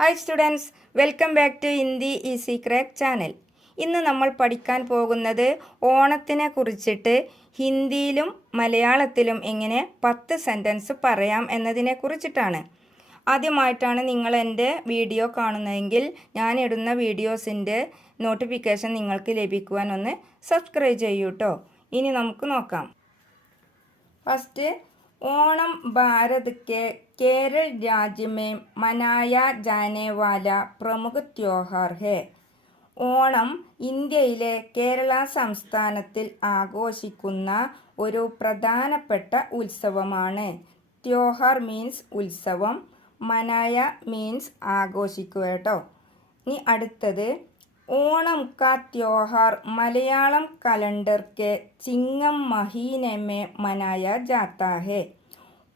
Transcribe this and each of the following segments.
Hi students, welcome back to Hindi easy crack channel. ഇന്ന് നമ്മൾ പഠിക്കാൻ പോകുന്നത് ഓണത്തിനെ കുറിച്ചിട്ട് ഹിന്ദിയിലും മലയാളത്തിലും എങ്ങനെ 10 സെൻറ്റൻസ് പറയാം എന്നതിനെ കുറിച്ചിട്ടാണ്. ആദ്യമായിട്ടാണ് നിങ്ങൾ എൻ്റെ വീഡിയോ കാണുന്നതെങ്കിൽ ഞാൻ ഇടുന്ന വീഡിയോസിൻ്റെ നോട്ടിഫിക്കേഷൻ നിങ്ങൾക്ക് ലഭിക്കുവാൻ ഒന്ന് സബ്സ്ക്രൈബ് ചെയ്യൂ കേട്ടോ. ഇനി നമുക്ക് നോക്കാം. फर्स्ट, ओणम भारत के केरल राज्य में मनाया जाने वाला प्रमुख त्योहार है. ഓണം ഇന്ത്യയിലെ കേരള സംസ്ഥാനത്തിൽ ആഘോഷിക്കുന്ന ഒരു പ്രധാനപ്പെട്ട ഉത്സവമാണ്. ത്യോഹാർ മീൻസ് ഉത്സവം, മനായ മീൻസ് ആഘോഷിക്കുക കേട്ടോ. ഇനി അടുത്തത്, ओणम का त्योहार मलयालम कैलेंडर के चिंगम महीने में मनाया जाता है.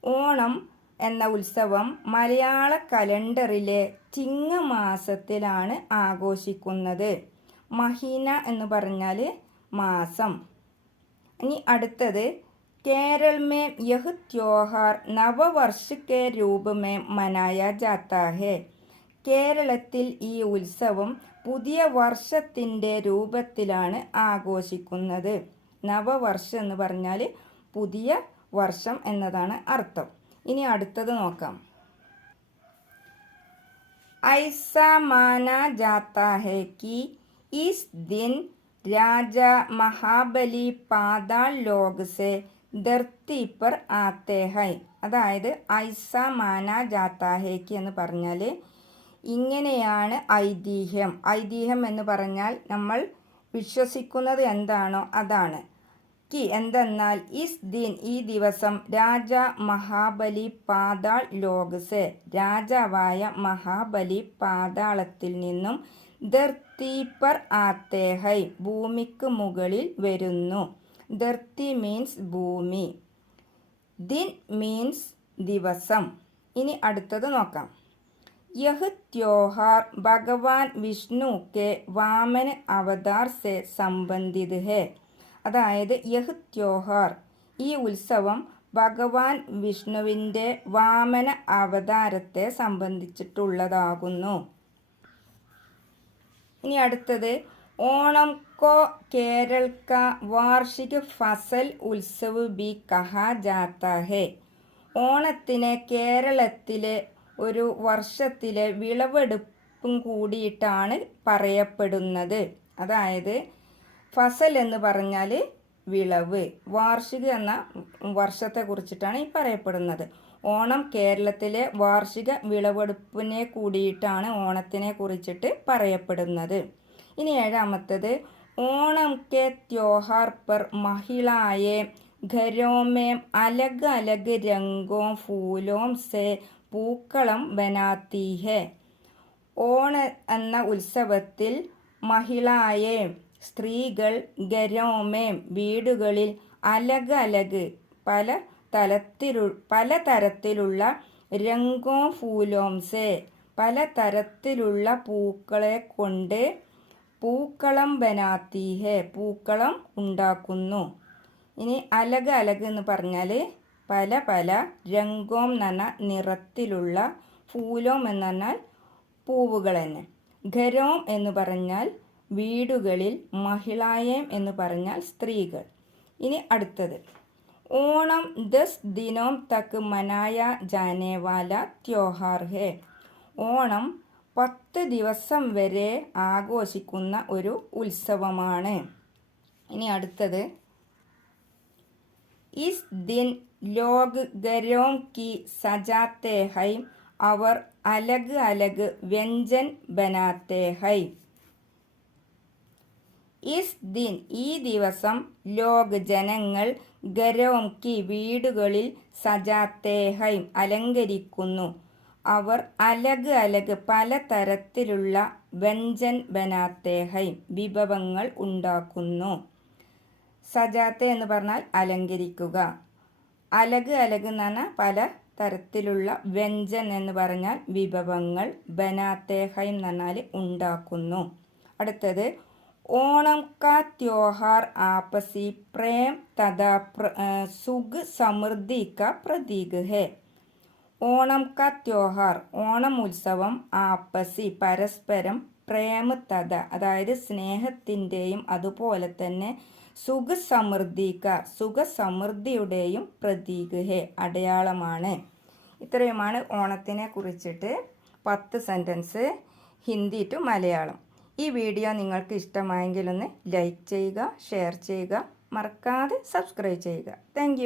ഓണം എന്ന ഉത്സവം മലയാള കലണ്ടറിലെ ചിങ്ങമാസത്തിലാണ് ആഘോഷിക്കുന്നത്. മഹീന എന്ന് പറഞ്ഞാൽ മാസം. ഇനി അടുത്തത്, കേരൾ में यह त्योहार नववर्ष के रूप में मनाया जाता है. കേരളത്തിൽ ഈ ഉത്സവം പുതിയ വർഷത്തിൻ്റെ രൂപത്തിലാണ് ആഘോഷിക്കുന്നത്. നവവർഷം എന്ന് പറഞ്ഞാൽ പുതിയ വർഷം എന്നതാണ് അർത്ഥം. ഇനി അടുത്തത് നോക്കാം. ऐसा माना जाता है कि इस दिन राजा महाबली पाताल लोक से धरती पर आते हैं. അതായത് ഐസ മാന ജാത്താ ഹേക്ക് എന്ന് പറഞ്ഞാൽ ഇങ്ങനെയാണ് ഐതിഹ്യം. ഐതിഹ്യം എന്ന് പറഞ്ഞാൽ നമ്മൾ വിശ്വസിക്കുന്നത് എന്താണോ അതാണ്. കി എന്തെന്നാൽ ഇസ് ദിൻ ഈ ദിവസം രാജ മഹാബലി പാതാൾ ലോകസെ രാജാവായ മഹാബലി പാതാളത്തിൽ നിന്നും ധർത്തി പർ ആത്തേ ഹൈ ഭൂമിക്ക് മുകളിൽ വരുന്നു. ധർത്തി മീൻസ് ഭൂമി, ദിൻ മീൻസ് ദിവസം. ഇനി അടുത്തത് നോക്കാം. यह त्योहार भगवान विष्णु के वामन अवतार से संबंधित है. അതായത് യഹ് ത്യോഹാർ ഈ ഉത്സവം ഭഗവാൻ വിഷ്ണുവിൻ്റെ വാമന അവതാരത്തെ സംബന്ധിച്ചിട്ടുള്ളതാകുന്നു. ഇനി അടുത്തത്, ഓണം കോ കേരൾ കാ വാർഷിക ഫസൽ ഉത്സവ് ബി കഹാ ജാത്താ ഹെ. ഓണത്തിനെ കേരളത്തിലെ ഒരു വർഷത്തിലെ വിളവെടുപ്പും കൂടിയിട്ടാണ് പറയപ്പെടുന്നത്. അതായത് ഫസൽ എന്ന് പറഞ്ഞാൽ വിളവ്, വാർഷിക എന്ന വർഷത്തെ കുറിച്ചിട്ടാണ് ഈ പറയപ്പെടുന്നത്. ഓണം കേരളത്തിലെ വാർഷിക വിളവെടുപ്പിനെ കൂടിയിട്ടാണ് ഓണത്തിനെ കുറിച്ചിട്ട് പറയപ്പെടുന്നത്. ഇനി ഏഴാമത്തത്, ഓണം കെ ത്യോഹാർ പർ മഹിളായെ ഘരോं में अलग अलग रंगों फूलों से പൂക്കളം ബനാത്തി ഹെ. ഓണ എന്ന ഉത്സവത്തിൽ മഹിളായെ സ്ത്രീകൾ ഗരോമേ വീടുകളിൽ അലഗ് അലഗ് പലതരത്തിലുള്ള രംഗോ ഫൂലോംസെ പലതരത്തിലുള്ള പൂക്കളെ കൊണ്ട് പൂക്കളം ബനാത്തി ഹെ പൂക്കളം ഉണ്ടാക്കുന്നു. ഇനി അലഗ് അലഗ് എന്ന് പറഞ്ഞാൽ പല പല, രംഗോം എന്ന് പറഞ്ഞാൽ നിറത്തിലുള്ള, ഫൂലോം എന്ന് പറഞ്ഞാൽ പൂവുകൾ തന്നെ, ഘരോം എന്ന് പറഞ്ഞാൽ വീടുകളിൽ, മഹിളായം എന്ന് പറഞ്ഞാൽ സ്ത്രീകൾ. ഇനി അടുത്തത്, ഓണം 10 ദിനോം തക്ക് മനായ ജാനെ വാല ത്യോഹാർ ഹെ. ഓണം 10 ദിവസം വരെ ആഘോഷിക്കുന്ന ഒരു ഉത്സവമാണ്. ഇനി അടുത്തത്, इस दिन लोग घरों की सजाते हैं और अलग अलग व्यंजन बनाते हैं. ഇസ് ദിൻ ഈ ദിവസം ലോക് ജനങ്ങൾ ഘരോം കി വീടുകളിൽ സജാത്തേ ഹൈ അലങ്കരിക്കുന്നു. അവർ അലഗ് അലഗ് പലതരത്തിലുള്ള വ്യഞ്ജൻ ബനാത്തേ ഹൈ വിഭവങ്ങൾ ഉണ്ടാക്കുന്നു. സജാത്തെ എന്ന് പറഞ്ഞാൽ അലങ്കരിക്കുക, അലഗ് അലഗ് എന്ന് പറഞ്ഞാൽ പല തരത്തിലുള്ള, വ്യഞ്ജൻ എന്ന് പറഞ്ഞാൽ വിഭവങ്ങൾ, ബനാത്തെ ഹൈ എന്ന് പറഞ്ഞാൽ ഉണ്ടാക്കുന്നു. അടുത്തത്, ഓണം കാ ത്യോഹാർ ആപസി പ്രേം തഥാ സുഖ് സമൃദ്ധി കാ പ്രതീക് ഹെ. ഓണം കാ ത്യോഹാർ, ഓണം ഉത്സവം ആപ്പസി പരസ്പരം, പ്രേമ തഥ അതായത് സ്നേഹത്തിൻ്റെയും അതുപോലെ തന്നെ സുഖസമൃദ്ധിയുടെയും പ്രതീക് ഹെ അടയാളമാണ്. ഇത്രയുമാണ് ഓണത്തിനെ കുറിച്ചിട്ട് 10 സെൻറ്റൻസ് ഹിന്ദി ടു മലയാളം. ഈ വീഡിയോ നിങ്ങൾക്ക് ഇഷ്ടമായെങ്കിൽ ഒന്ന് ലൈക്ക് ചെയ്യുക, ഷെയർ ചെയ്യുക, മറക്കാതെ സബ്സ്ക്രൈബ് ചെയ്യുക. താങ്ക്